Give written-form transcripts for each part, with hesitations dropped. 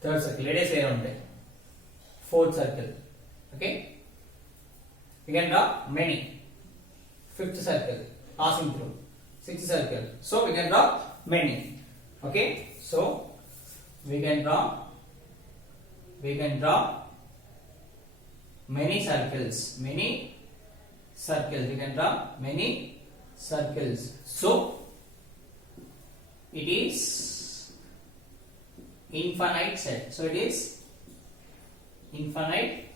third circle. Let us say around it. Fourth circle. Okay. We can draw many. Fifth circle. Passing through. Sixth circle. So we can draw many. Okay. So we can draw many circles. Many circles. We can draw many circles. So it is infinite set. So it is infinite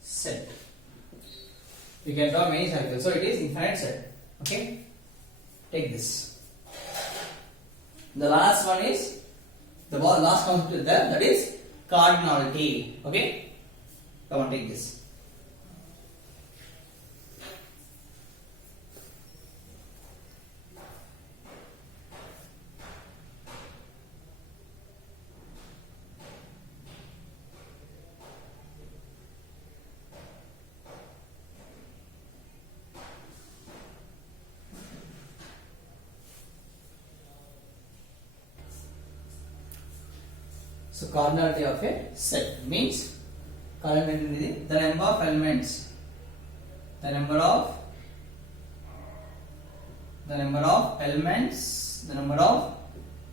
set. We can draw many circles. So it is infinite set. Okay. Take this. The last one is the last concept there, that is cardinality. Okay. Come on, take this. So cardinality of a set means cardinality is the number of elements. The number of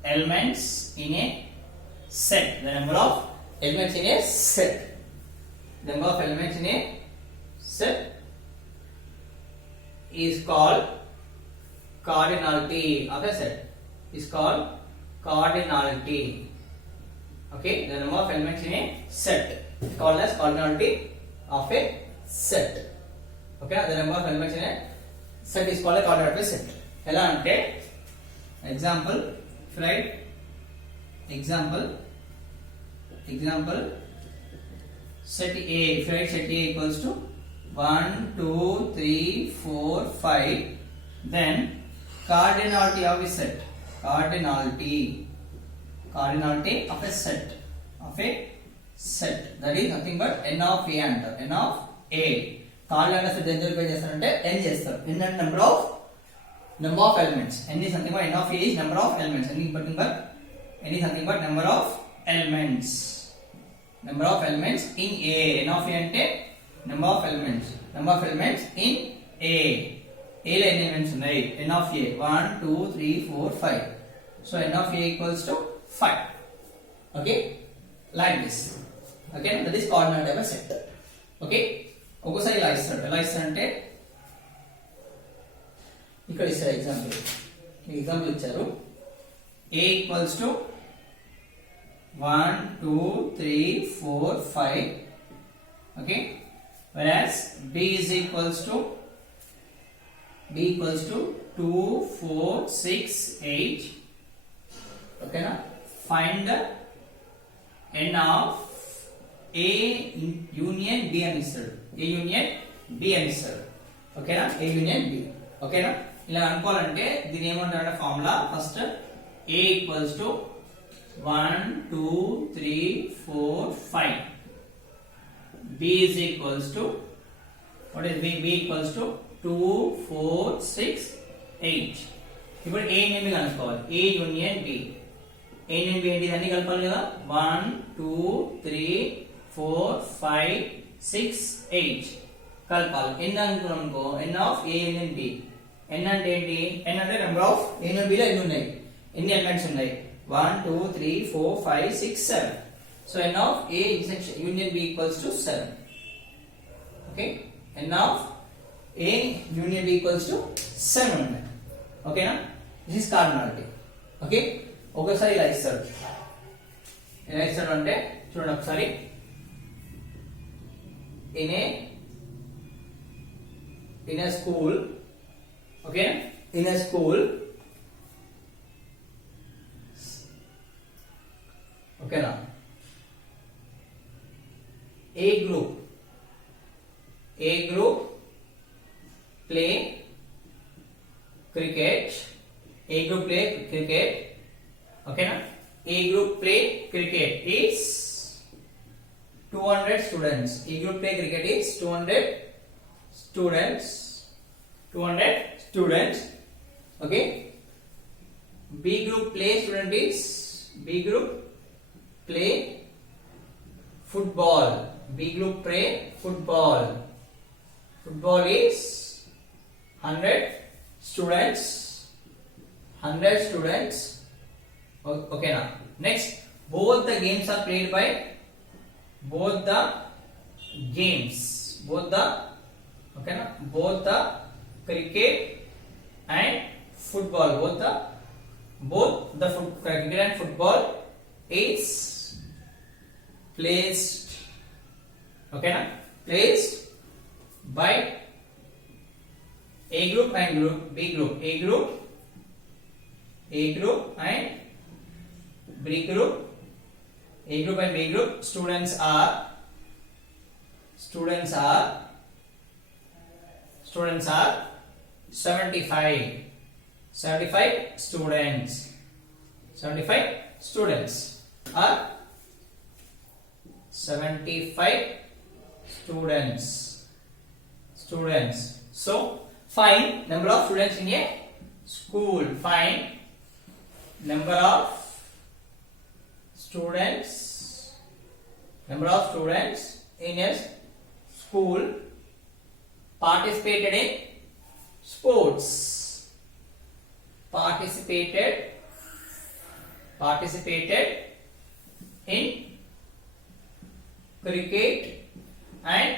elements in a set. The number of elements in a set. The number of elements in a set is called cardinality of a set. Is called cardinality. Okay, the number of elements in a set is called as cardinality of a set. Okay, the number of elements in a set is called a cardinality of a set. Ela ante example, if you write example set A, if you write set A equals to 1, 2, 3, 4, 5, then cardinality of a set. Cardinality of a set. That is nothing but n of A and n of A. Cardinality of a set ఎందుకు పే చేస్తారంటే n చేస్తారు. n అంటే number of elements. n is nothing but n of A is number of elements. n is nothing but number of elements. Number of elements in A. n of A అంటే number of elements. Number of elements in A. A లో ఎన్ని elements ఉన్నాయి? n of A 1, 2, 3, 4, 5. So n of A equals to 5. Okay, like this. Okay, that is coordinate of a set. Okay, ఒకసారి ఇలా ఇస్తారంటే ఇక్కడ ఇస్తారు ఎగ్జాంపుల్ ఇచ్చారు. A equals to 1, 2, 3, 4, 5. Okay, whereas B is equals to 2, 4, 6, 8. Okay na? Find the n of A union B అని ఇస్తాడు. A union B అని ఇస్తాడు. ఓకేనా? A union B. ఓకేనా? ఇలా అనుకోవాలంటే దీని ఏమంటారంటే formula first A equals to 1, 2, 3, 4, 5. B is equals to what is B? B equals to 2, 4, 6, 8. ఇప్పుడు A ని కనుక్కోవాలి. A union B. A union B ఏంటి అన్ని కలపాలి కదా. 1, 2, 3, 4, 5, 6, 8 కలపాలి. n అనుకున్నాం అనుకో n of A union B. n అంటే ఏంటి? n అంటే number of A union B లో ఎన్ని ఉన్నాయి, ఎన్ని ఎలిమెంట్స్ ఉన్నాయి. 1, 2, 3, 4, 5, 6, 7. So n of A union B equals to 7. Okay, n of A union B equals to 7 ఉన్నాయి. ఓకేనా? This is cardinality. ఓకే, ఒకసారి ఇలా ఇస్తాడు. ఎలా ఇస్తాడు అంటే చూడండి ఒకసారి. in a school, okay, in a school, okay now, a group play cricket, okay now, a group play cricket is 200 students. A group play cricket is 200 students. Okay. B group play student is B group play football. B group play football. Football is 100 students. 100 students. Okay now. Next, both the games are played by both the games. Both the cricket and football. Both the cricket and football is placed. Okay now? Placed by A group and B group. A group and B group. A group and B group. Students are 75 students. 75 students are 75 students. So find number of students in a school. Find number of students in a school participated in sports. Participated in cricket and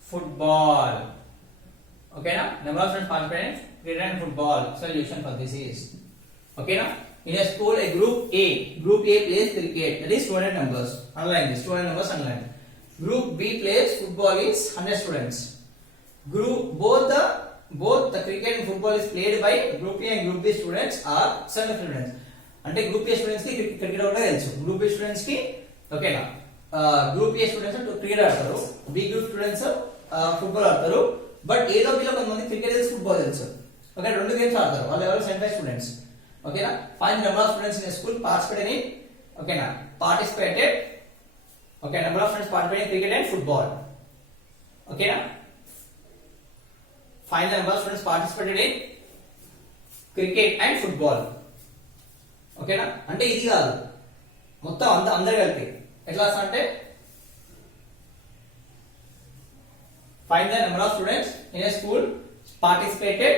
football. Okay now? Number of students participated in cricket and football. Solution for this is, okay now? In a school, a group A plays cricket. That is student numbers. Underline this. Student numbers underline. Group B plays football is 100 students. Both the cricket and football is played by group A and group B students are 7 students. అంటే group A students కి cricket ఒకటే తెలుసు. Group B students కి ఓకేనా, group A students cricket ఆడతారు, B group students football ఆడతారు. But ఏదో బిలో కొంతమంది క్రికెట్ తెలుసు, ఫుట్బాల్ తెలుసు. ఓకే, రెండు గేమ్స్ ఆడతారు. వాళ్ళు ఎవరు 75 స్టూడెంట్స్. ఓకేనా, find number of students in school participated in, ఓకేనా, participated, okay, number of students participated in cricket and football. ఓకేనా, find the number of students participated in cricket and football. ఓకేనా, అంటే ఇది కాదు, మొత్తం అందరు కలిపి ఎట్లా అంటే find the number of students in a school participated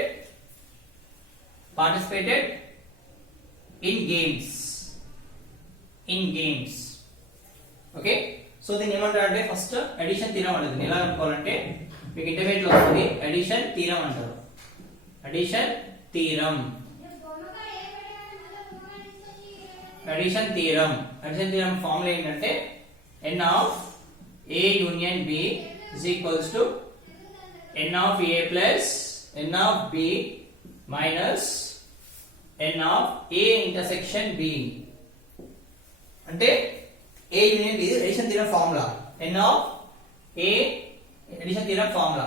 in games. Okay, so దీన్ని ఏమంటారు అంటే ఫస్ట్ అడిషన్ థీరం అంటారు. ఎలా అనుకోవాలంటే మీకు ఇంటర్మీడియట్ లో వస్తుంది, అడిషన్ థీరం అంటారు. అడిషన్ థీరం ఫార్ములా ఏంటంటే n of a union b is equals to n of a plus n of b minus n of a intersection b. అంటే a union b addition theorem formula. n of a addition theorem formula,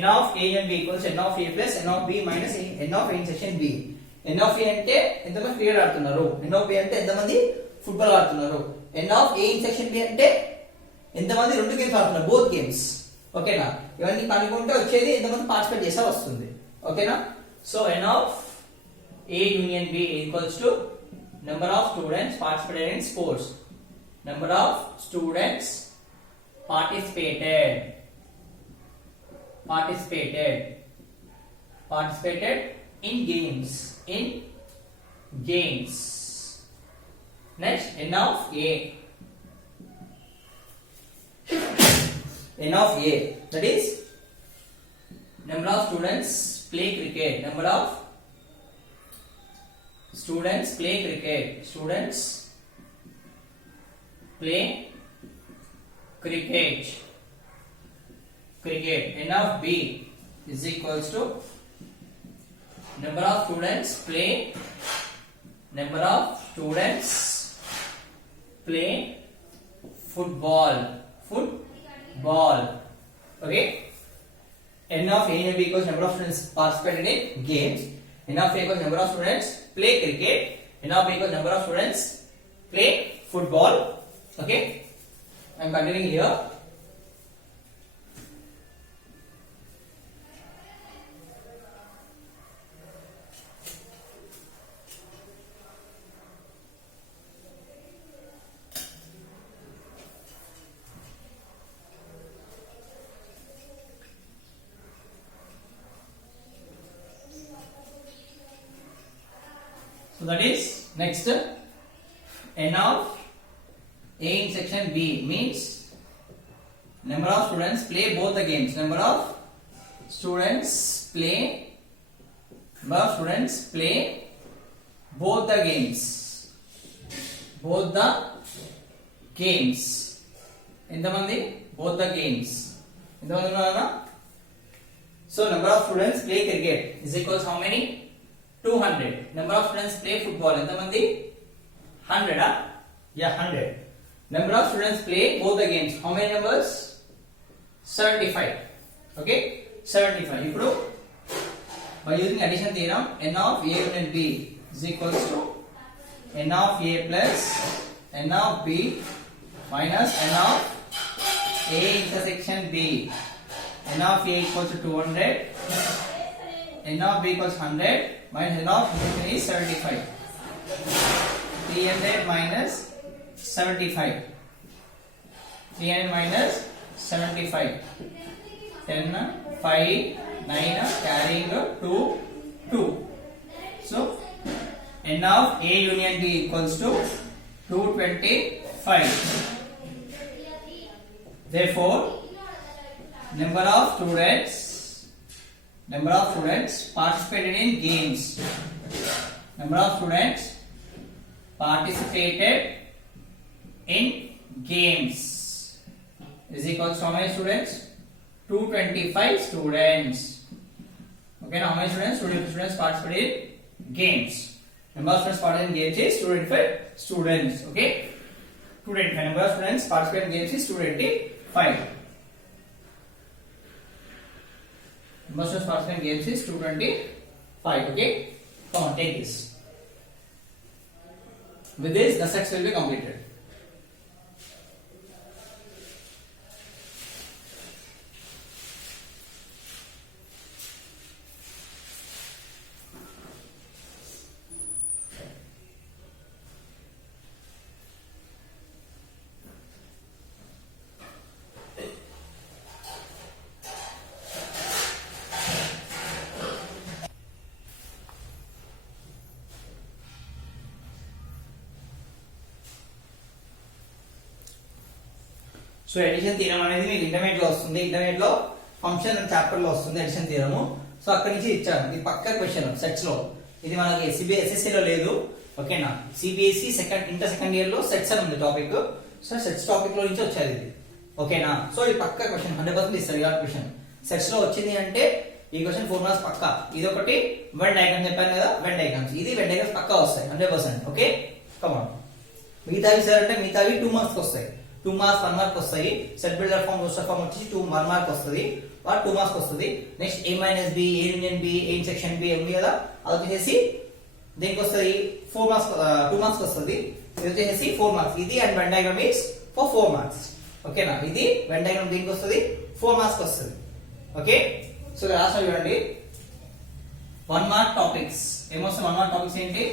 n of a union b equals n of a plus n of b minus n of a intersection b. n of a అంటే ఎంతమంది క్రికెట్ ఆడుతున్నారు, n of b అంటే ఎంతమంది ఫుట్బాల్ ఆడుతున్నారు, n of a intersection b అంటే ఎంతమంది రెండు గేమ్స్ ఆడుతున్నారు, బోత్ గేమ్స్. ఓకేనా, ఇవన్నీ కనుక్కుంటే వచ్చేది ఎంతమంది పార్టిసిపేట్ చేసా వస్తుంది. ఓకేనా, so n of a union b equals to number of students participated in sports. Number of students participated in games. Next, n of a, that is number of students play cricket. Number of students play cricket. Students play cricket. n of b is equals to number of students play football. Okay, n of a and b equals number of students participated in games. n of a equals number of students play cricket. n of b equals number of students play football. Okay, I am continuing here. So that is next n of A in section B means number of students play both the games. Number of students play both the games. Both the games. ఎంతమంది? both the games. ఎంతమంది ఉన్నారన్నా? So number of students play cricket is equals how many? 200. Number of students play football ఎంతమంది? 100. Yeah, 100. Number of students play both the games. How many numbers? 75. Okay, 75. ఇప్పుడు by using addition theorem, n of A union B is equals to n of A plus n of B minus n of A intersection B. N of A equals to 200, n of B equals 100 minus n of intersection is 75. 300 minus 75. 300 minus 75. 10, 5, 9, carrying 2, 2. So, n of A union B equals to 225. Therefore, number of students participated in games. Number of students participated in games is equal to how many students? 225 students. Okay, now how many students? 225 students participated in games. Number of students participated in games is 225 students. Okay, 225. Number of students participated in games is 225. Number of students participated in games is 225. Okay, come on, take this. With this, the sets will be completed. So addition theorem అనేది మీకు ఇంటర్మీడియట్ లో వస్తుంది. ఇంటర్మీడియట్ లో function chapter లో వస్తుంది edition theorem. So అక్కడ నుంచి ఇచ్చాను, ఇది పక్క క్వశ్చన్ సెట్స్ లో. ఇది మనకి ఎస్ఎస్సి లో లేదు. ఓకేనా, సిబిఎస్ఈ ఇంటర్ సెకండ్ ఇయర్ లో సెట్స్ అని ఉంది టాపిక్. సో సెట్స్ టాపిక్ లో నుంచి వచ్చేది ఇది. ఓకేనా, సో ఇది పక్క క్వశ్చన్ 100% ఇస్తారు. ఇలాంటి క్వశ్చన్ సెట్స్ లో వచ్చింది అంటే ఈ క్వశ్చన్ 4 మార్క్స్ పక్క. ఇది ఒకటి వెన్ డయాగ్రామ్ చెప్పాను కదా, వెన్ డయాగ్రామ్స్, ఇది వెన్ డయాగ్రామ్స్ పక్కా వస్తాయి 100%. Okay, come on. మిగతావి సార్ అంటే మిగతావి 2 మార్క్స్ వస్తాయి. 2 మార్క్స్ 1 మార్క్ వస్తాయి. Set builder form roster form వచ్చి 1 మార్క్ వస్తుంది, 2 మార్క్స్ వస్తుంది. Next A minus B, A union B, A section B ఉంది కదా, అది వచ్చేసి దేనికి వస్తుంది 4 మార్క్స్, 2 మార్క్స్ వస్తుంది. ఇది వచ్చేసి 4 మార్క్స్. ఇది and Venn diagram is for 4 మార్క్స్. ఓకేనా, ఇది వెన్ డయాగ్రామ్ దేనికి వస్తుంది 4 మార్క్స్ వస్తుంది. ఓకే, సో ఇక్కడ రాసిన చూడండి 1 మార్క్ టాపిక్స్ ఏమొస్తాయి. 1 మార్క్ టాపిక్స్ ఏంటి?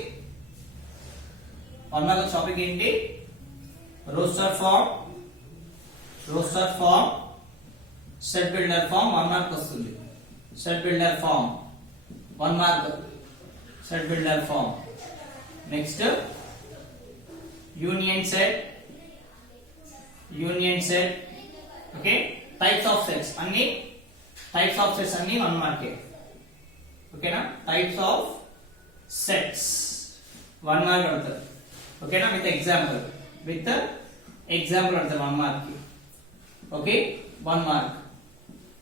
1 మార్క్ టాపిక్ ఏంటి? Roster form set builder form 1 mark వస్తుంది. Set builder form 1 mark, set builder form. Next union set. Okay, types of sets అన్ని 1 మార్కే. ఓకేనా, టైప్స్ ఆఫ్ సెట్స్ 1 మార్క్ అడుగుతారు. ఓకేనా, విత్ ఎగ్జాంపుల్ అడుగుతారు 1 మార్క్ కి. ఓకే, 1 మార్క్.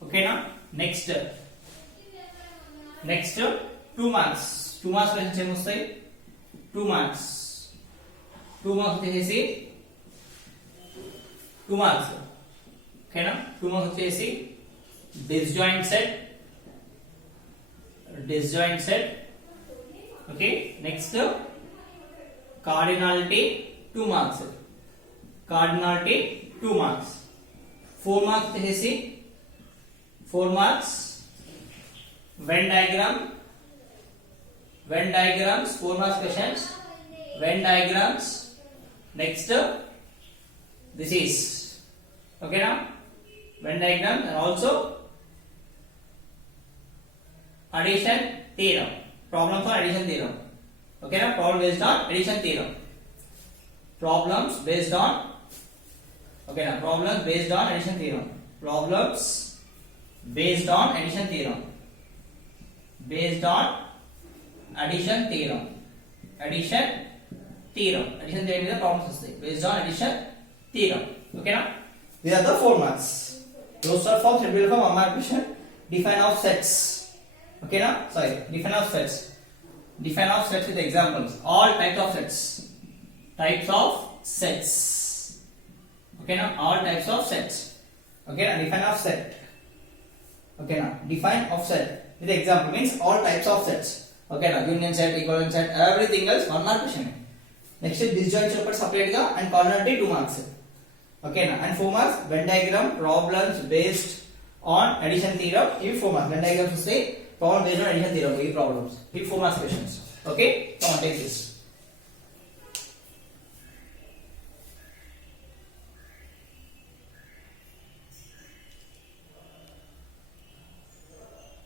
ఓకేనా, నెక్స్ట్ 2 మార్క్స్. 2 మార్క్స్ క్వశ్చన్స్ ఏమొస్తాయి? 2 మార్క్స్ వచ్చేసి 2 మార్క్స్. ఓకేనా, 2 మార్క్స్ వచ్చేసి disjoint set. Okay, next cardinality 2 marks. 4 marks వచ్చేసి 4 marks Venn diagrams 4 marks questions. Venn diagrams. Next this is ఓకేనా, Venn diagram and also addition theorem, problem for addition theorem. ఓకేనా problem based on addition theorem problems based on ఓకేనా problems based on addition theorem problems based on addition theorem based on addition theorem addition theorem మీద problems వస్తాయి based on addition theorem ఓకేనా these are the 4 marks roster form table form 1 mark question define of sets okay na sorry define of sets with examples all types of sets okay na all types of sets okay na define of set okay na define of set with example means all types of sets okay na union set equivalent set everything else 1 mark question next is disjoint chapter separate ga and quadratic 2 marks okay na and 4 marks Venn diagram problems based on addition theorem if 4 marks Venn diagrams say problem based on addition theorem problems if 4 marks questions okay come on take this